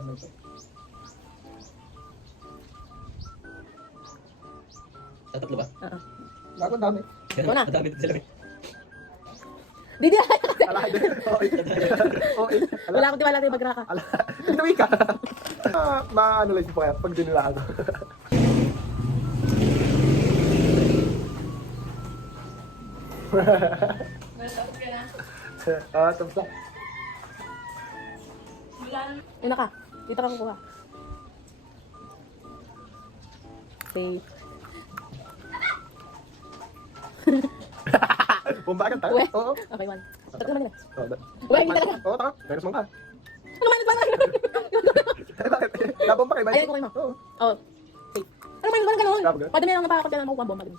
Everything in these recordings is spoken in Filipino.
Tab na ito. Tatlo ba? Oo. Gago, ang dami. Ikaw na. Madami sila. Didi. Ala, okay. Okay. Wala akong tiwala tayo magra ka. Ala, tuwi ka. Maano lang siya pa kaya pag dinilaan ko. Tapos na. Una ka. Dito ka kukuha. Safe. Bumbagan tayo. Uwe. Oo. Okay, one. Tatlo naman nila. Oo, Uwe, hindi talaga. Oo, taka. Meron mong ka. Ano man, ano man? Bakit? Labong pa kay Mike. Ayan, kukuha mo. Oo. Oh. Safe. Ano man, ganun ganun. Grabe ka. Padami lang napakakot yan ang makukuha ang bomba din.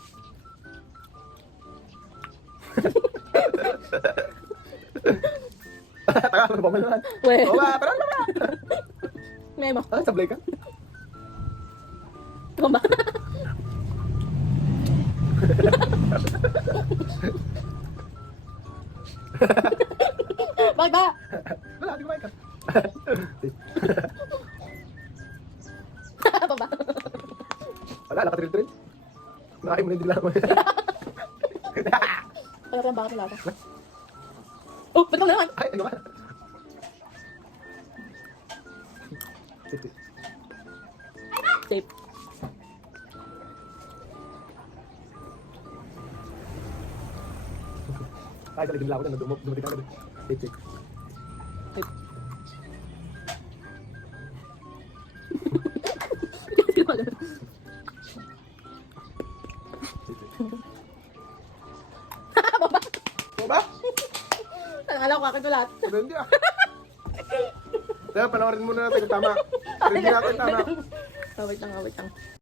Taka, ano ba mo naman? Uwe. Oo ba? Pero ano ba? Memo. Ah, sablay ka? Bomba. Bakit ba? Wala, di kumain ka. Bomba. Wala, nakatril-tril. Nakain mo na yung dila mo. Kaya ko lang bakit nila ata. Oh, ba't ka naman? Ay, ano ba? Safe. Ay, sa ligin lang ako na, dumating ka agad. Take. Safe. Bomba. Oo ba? Alam ko akin ko lahat. Hindi ah. Kaya panoorin muna natin kung tama. Hindi natin tama. Wait lang.